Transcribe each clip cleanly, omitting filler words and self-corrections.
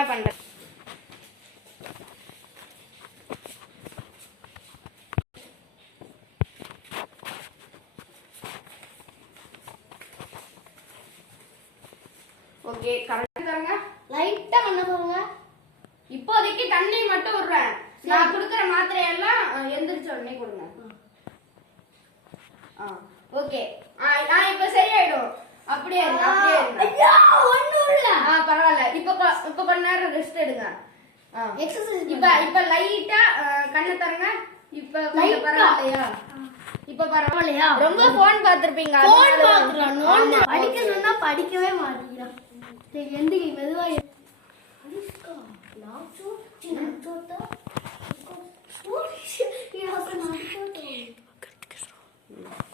என்ன பண்ற? ஓகே, கரெக்டா தரங்க. லைட்டா பண்ண போறங்க. இப்போதைக்கு தண்ணி மட்டும் விடுறேன். நான் குடுக்குற மாத்திரை எல்லாம் எந்திரிச்ச உடனே கொடுங்க. ஓகே. இப்ப சரியாயிடும். அப்படியே இருங்க, அப்படியே இருங்க. ஐயா ஒண்ணும் இல்ல. பரவாயில்ல. இப்ப கொஞ்ச நேரம் ரெஸ்ட் எடுங்க. எக்சர்சைஸ் இப்ப லைட்டா கண்ணை தரங்க. இப்ப கொஞ்சம் பரவாயில்லையா? இப்ப பரவாயில்லையா? ரொம்ப போன் பாத்துருப்பீங்க. போன் பாக்குறான். படிக்க சொன்னா படிக்கவே மாட்டேங்கிறான். சரி எந்திரி மெதுவா. அனுஷ்கா நாச்சோ சின்னச்சோட்டா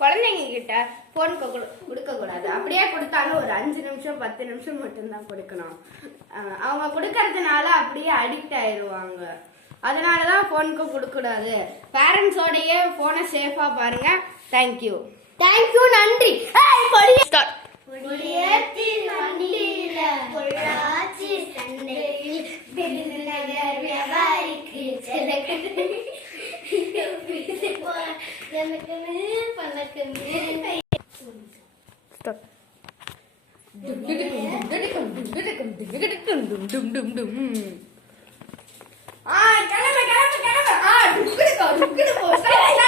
குழந்தைங்க கிட்ட போன் கொடுக்க கூடாது. அப்படியே கொடுத்தாலும் ஒரு 5 நிமிஷம் 10 நிமிஷம் மட்டும்தான் கொடுக்கணும். அவங்க கொடுக்கறதுனால அப்படியே அடிக்ட் ஆயிடுவாங்க. அதனாலதான் போனுக்கு கொடுக்க கூடாது. பேரண்ட்ஸோடயே போனை சேஃபா பாருங்க. தேங்க்யூ. தேங்க்யூ, நன்றி. ஸ்டார்ட். குடியேத்தி வண்டியில பொள்ளாச்சி சண்டையில் விருதுநகர் வியாபாரிக்கு செலக்கு எனக்கு மேல் பழக்கு மேல் கிளம்பு கிளம்பு கிளம்பு.